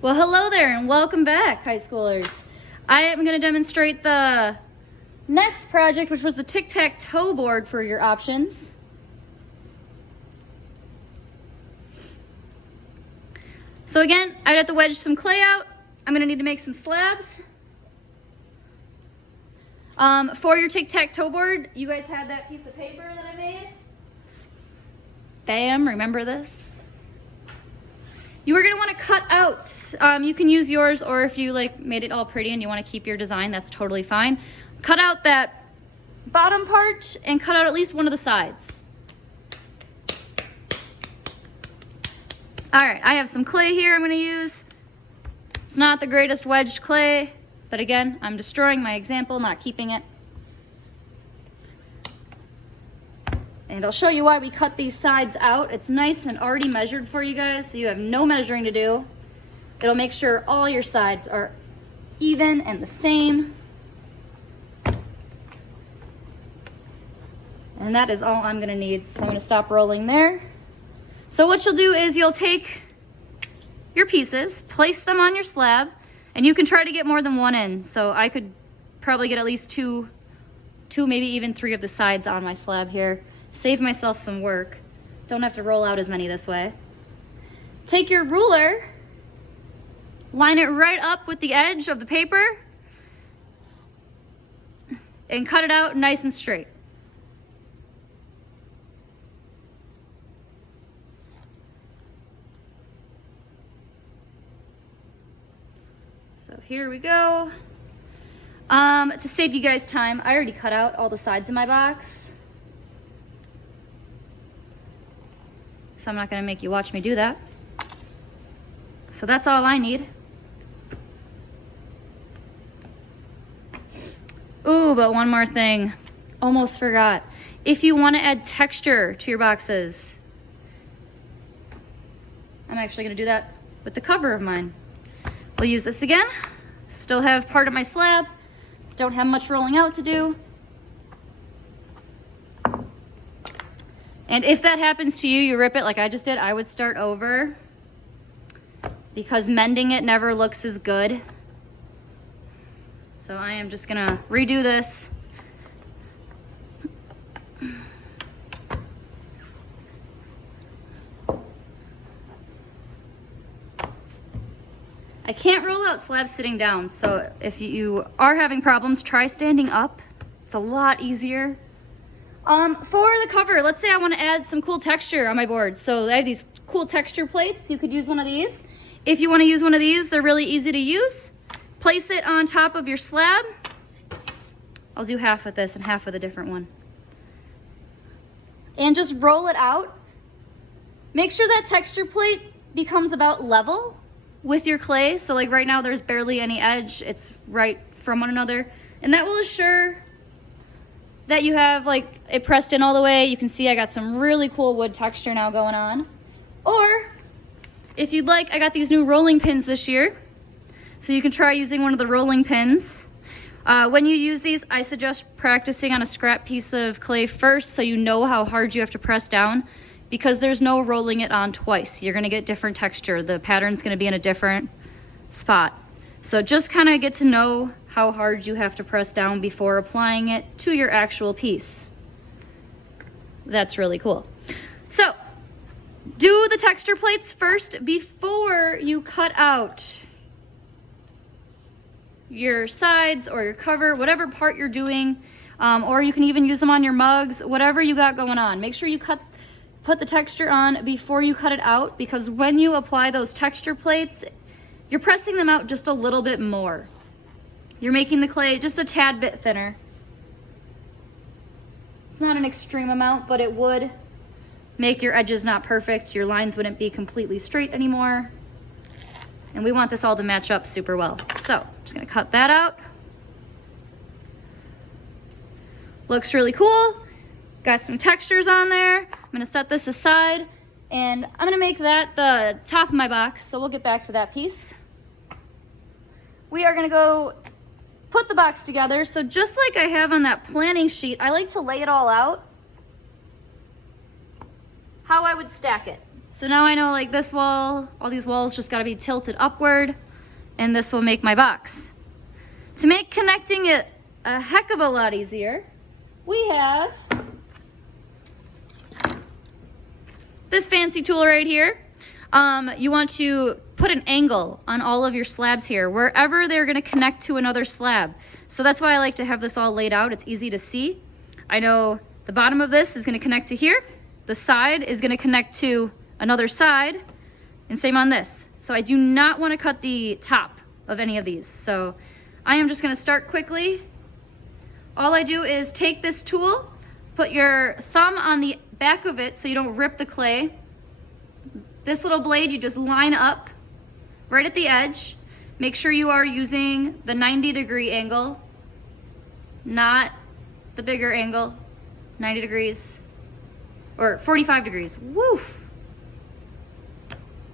Well, hello there and welcome back, high schoolers. I am going to demonstrate the next project, which was the tic-tac-toe board for your options. So again, I'd have to wedge some clay out. I'm going to need to make some slabs. For your tic-tac-toe board, you guys had that piece of paper that I made. Bam, remember this? You are going to want to cut out, you can use yours, or if you made it all pretty and you want to keep your design, that's totally fine. Cut out that bottom part and cut out at least one of the sides. All right, I have some clay here I'm going to use. It's not the greatest wedged clay, but again, I'm destroying my example, not keeping it. And I'll show you why we cut these sides out. It's nice and already measured for you guys, so you have no measuring to do. It'll make sure all your sides are even and the same. And that is all I'm gonna need. So I'm gonna stop rolling there. So what you'll do is you'll take your pieces, place them on your slab, and you can try to get more than one in. So I could probably get at least two, maybe even 3 of the sides on my slab here. Save myself some work. Don't have to roll out as many this way. Take your ruler, line it right up with the edge of the paper, and cut it out nice and straight. So here we go. To save you guys time, I already cut out all the sides of my box. So I'm not going to make you watch me do that. So that's all I need. Ooh, but one more thing. Almost forgot. If you want to add texture to your boxes, I'm actually going to do that with the cover of mine. We'll use this again. Still have part of my slab. Don't have much rolling out to do. And if that happens to you, you rip it like I just did, I would start over because mending it never looks as good. So I am just gonna redo this. I can't roll out slabs sitting down, so if you are having problems, try standing up. It's a lot easier. For the cover, let's say I want to add some cool texture on my board. So I have these cool texture plates. You could use one of these. If you want to use one of these, they're really easy to use. Place it on top of your slab. I'll do half with this and half with a different one. And just roll it out. Make sure that texture plate becomes about level with your clay. So like right now, there's barely any edge. It's right from one another. And that will assure that you have it pressed in all the way. You can see I got some really cool wood texture now going on. Or if you'd like, I got these new rolling pins this year. So you can try using one of the rolling pins. When you use these, I suggest practicing on a scrap piece of clay first so you know how hard you have to press down, because there's no rolling it on twice. You're gonna get different texture. The pattern's gonna be in a different spot. So just kind of get to know how hard you have to press down before applying it to your actual piece. That's really cool. So do the texture plates first before you cut out your sides or your cover, whatever part you're doing, or you can even use them on your mugs, whatever you got going on. Make sure you put the texture on before you cut it out, because when you apply those texture plates, you're pressing them out just a little bit more. You're making the clay just a tad bit thinner. It's not an extreme amount, but it would make your edges not perfect. Your lines wouldn't be completely straight anymore. And we want this all to match up super well. So I'm just gonna cut that out. Looks really cool. Got some textures on there. I'm gonna set this aside and I'm gonna make that the top of my box. So we'll get back to that piece. We are gonna go put the box together. So just like I have on that planning sheet, I like to lay it all out how I would stack it. So now I know like this wall, all these walls just gotta be tilted upward, and this will make my box. To make connecting it a heck of a lot easier, we have this fancy tool right here. You want to put an angle on all of your slabs here, wherever they're gonna connect to another slab. So that's why I like to have this all laid out. It's easy to see. I know the bottom of this is gonna connect to here. The side is gonna connect to another side, and same on this. So I do not wanna cut the top of any of these. So I am just gonna start quickly. All I do is take this tool, put your thumb on the back of it so you don't rip the clay. This little blade you just line up right at the edge. Make sure you are using the 90-degree angle, not the bigger angle, 90 degrees, or 45 degrees, woof.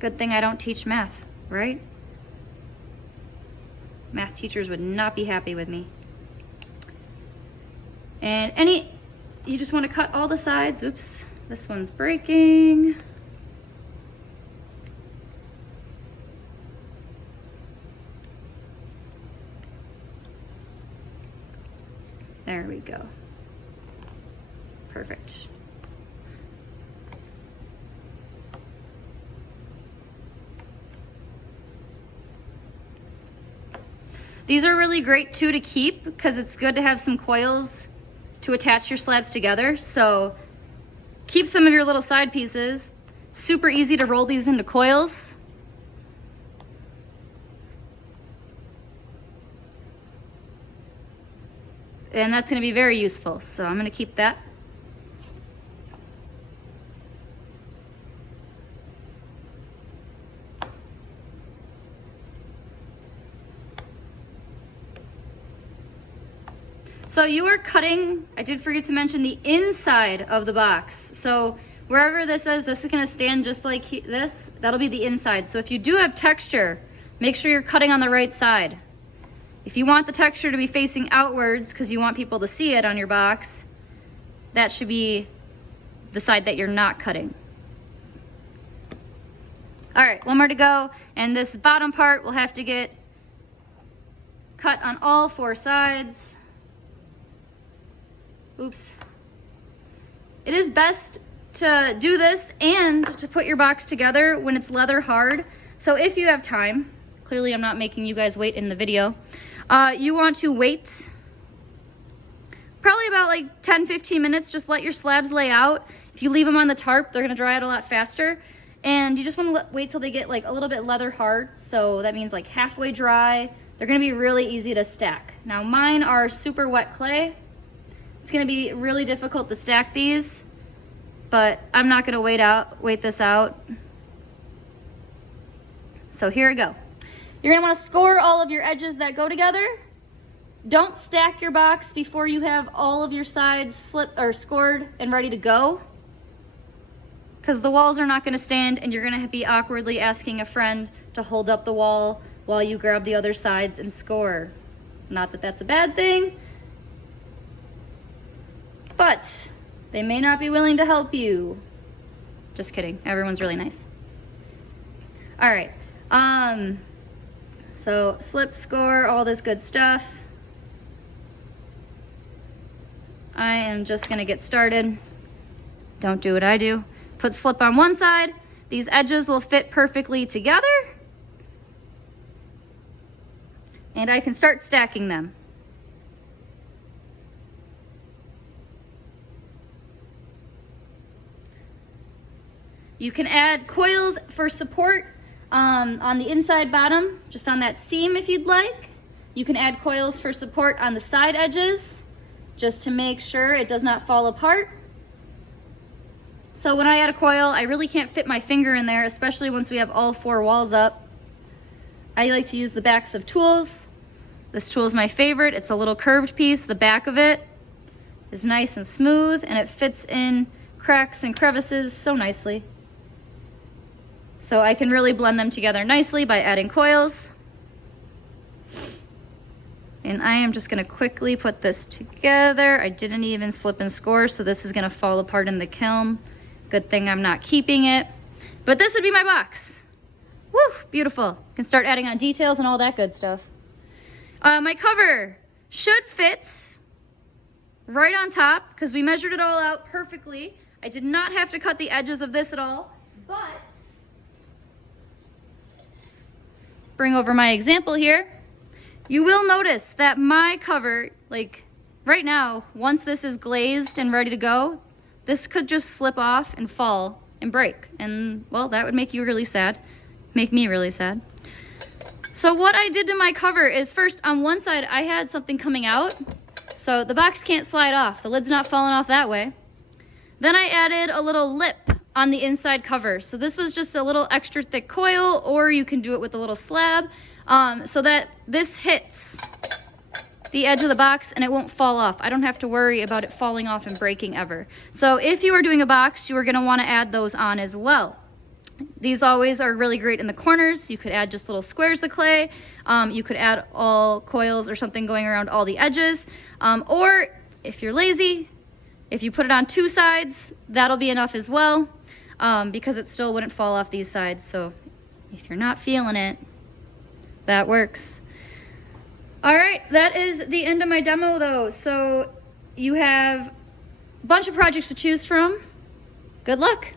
Good thing I don't teach math, right? Math teachers would not be happy with me. And you just want to cut all the sides. Oops, this one's breaking. There we go. Perfect. These are really great too to keep because it's good to have some coils to attach your slabs together. So keep some of your little side pieces. Super easy to roll these into coils. And that's going to be very useful. So I'm going to keep that. So you are cutting, I did forget to mention, the inside of the box. So wherever this is going to stand just like this. That'll be the inside. So if you do have texture, make sure you're cutting on the right side. If you want the texture to be facing outwards because you want people to see it on your box, that should be the side that you're not cutting. All right, one more to go. And this bottom part will have to get cut on all four sides. Oops. It is best to do this and to put your box together when it's leather hard. So if you have time, clearly I'm not making you guys wait in the video. You want to wait probably about like 10-15 minutes. Just let your slabs lay out. If you leave them on the tarp, they're gonna dry out a lot faster. And you just wanna wait till they get like a little bit leather hard. So that means like halfway dry. They're gonna be really easy to stack. Now mine are super wet clay. It's gonna be really difficult to stack these, but I'm not gonna wait this out. So here we go. You're gonna wanna score all of your edges that go together. Don't stack your box before you have all of your sides scored and ready to go, because the walls are not gonna stand and you're gonna be awkwardly asking a friend to hold up the wall while you grab the other sides and score. Not that that's a bad thing, but they may not be willing to help you. Just kidding, everyone's really nice. All right, so slip, score, all this good stuff. I am just gonna get started. Don't do what I do. Put slip on one side. These edges will fit perfectly together. And I can start stacking them. You can add coils for support on the inside bottom, just on that seam if you'd like. You can add coils for support on the side edges, just to make sure it does not fall apart. So when I add a coil, I really can't fit my finger in there, especially once we have all four walls up. I like to use the backs of tools. This tool is my favorite. It's a little curved piece. The back of it is nice and smooth, and it fits in cracks and crevices so nicely. So I can really blend them together nicely by adding coils. And I am just gonna quickly put this together. I didn't even slip and score, so this is gonna fall apart in the kiln. Good thing I'm not keeping it. But this would be my box. Woo, beautiful. Can start adding on details and all that good stuff. My cover should fit right on top because we measured it all out perfectly. I did not have to cut the edges of this at all, but bring over my example here. You will notice that my cover, like right now, once this is glazed and ready to go, this could just slip off and fall and break. And well, that would make you really sad. Make me really sad. So what I did to my cover is first on one side I had something coming out so the box can't slide off. The lid's not falling off that way. Then I added a little lip on the inside cover. So this was just a little extra thick coil, or you can do it with a little slab so that this hits the edge of the box and it won't fall off. I don't have to worry about it falling off and breaking ever. So if you are doing a box, you are going to want to add those on as well. These always are really great in the corners. You could add just little squares of clay. You could add all coils or something going around all the edges. Or if you're lazy, if you put it on two sides, that'll be enough as well because it still wouldn't fall off these sides. So if you're not feeling it, that works. All right, that is the end of my demo though. So you have a bunch of projects to choose from. Good luck.